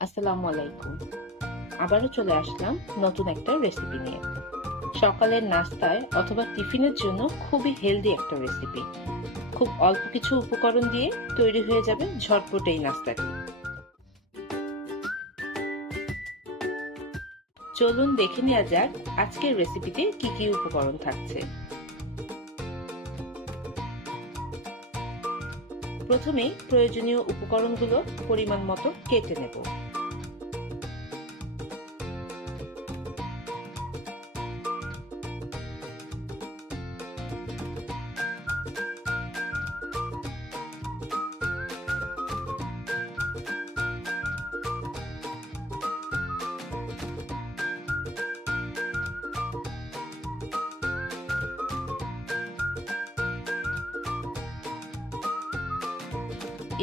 আসসালামু আলাইকুম। আবারও চলে আসলাম নতুন একটা রেসিপি নিয়ে। সকালের নাস্তায় অথবা টিফিনের জন্য খুবই হেলদি একটা রেসিপি। খুব অল্প কিছু উপকরণ দিয়ে তৈরি হয়ে যাবে ঝটপট এই নাস্তাটি। চলুন দেখে নেওয়া যাক আজকের রেসিপিতে কি কি উপকরণ থাকছে। প্রথমেই প্রয়োজনীয় উপকরণগুলো পরিমাণ মতো কেটে নেব।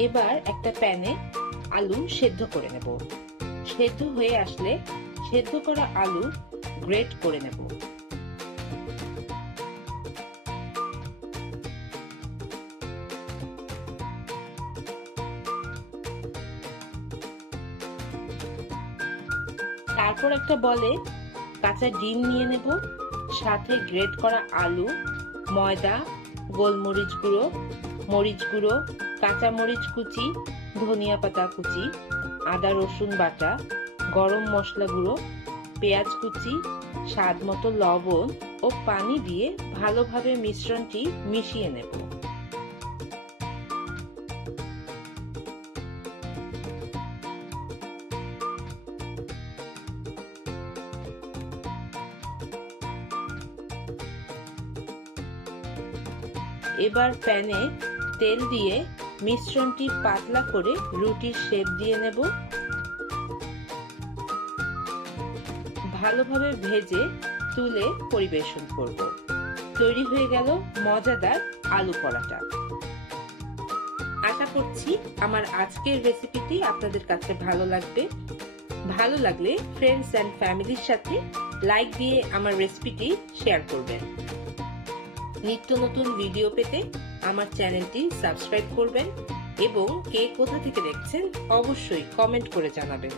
এবার একটা প্যানে আলু সেদ্ধ করে নেব। সেদ্ধ হয়ে আসলে সেদ্ধ করা আলু গ্রেট করে নেব। তারপর একটা বলে কাঁচা ডিম নিয়ে নেব, সাথে গ্রেট করা আলু, ময়দা, গোলমরিচ গুঁড়ো, মরিচ গুঁড়ো, কাঁচা মরিচ কুচি, ধনিয়া পাতা কুচি, আদা রসুন বাটা, গরম মশলা গুঁড়ো, পেঁয়াজ কুচি, স্বাদ মতো লবণ ও পানি দিয়ে ভালোভাবে মিশ্রণটি মিশিয়ে নেব। এবার প্যানে তেল দিয়ে মিশ্রণটি পাতলা করে রুটির শেপ দিয়ে নেব। ভালোভাবে ভেজে তুলে পরিবেশন করব। তৈরি হয়ে গেল মজাদার আলু পরাটা। আশা করছি আমার আজকের রেসিপিটি আপনাদের কাছে ভালো লাগবে। ভালো লাগলে ফ্রেন্ডস এন্ড ফ্যামিলির সাথে লাইক দিয়ে আমার রেসিপিটি শেয়ার করবেন। নিত্য নতুন ভিডিও পেতে আমার চ্যানেলটি সাবস্ক্রাইব করবেন এবং কে কোথা থেকে দেখছেন অবশ্যই কমেন্ট করে জানাবেন।